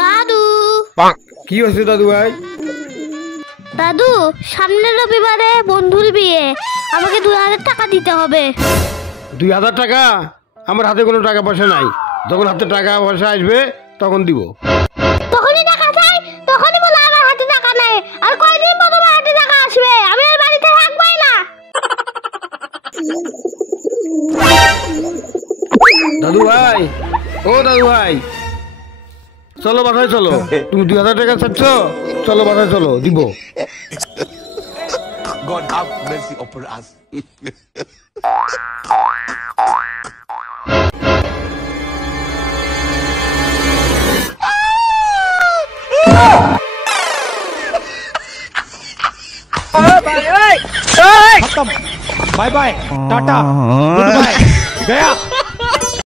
দাদু কি হয়েছে দাদু ভাই? দাদু, সামনের রবিবারে বন্ধুর বিয়ে, আমাকে 2000 টাকা দিতে হবে। 2000 টাকা? আমার হাতে কোনো টাকা পয়সা নাই। যখন হাতে টাকা পয়সা আসবে তখন দিব। তখনই টাকা চাই, তখনই বলে আমার হাতে টাকা নেই। আর কয়দিন পর তোমার হাতে টাকা আসবে? আমি আর বাড়িতে থাকবই না। দাদু ভাই, ও দাদু ভাই, চলো বাসায় চলো। তুমি 2000 টাকা চাচ্ছ, চলো বাসায় চলো, দিব। God have mercy upon us. Bye bye tata good bye गया।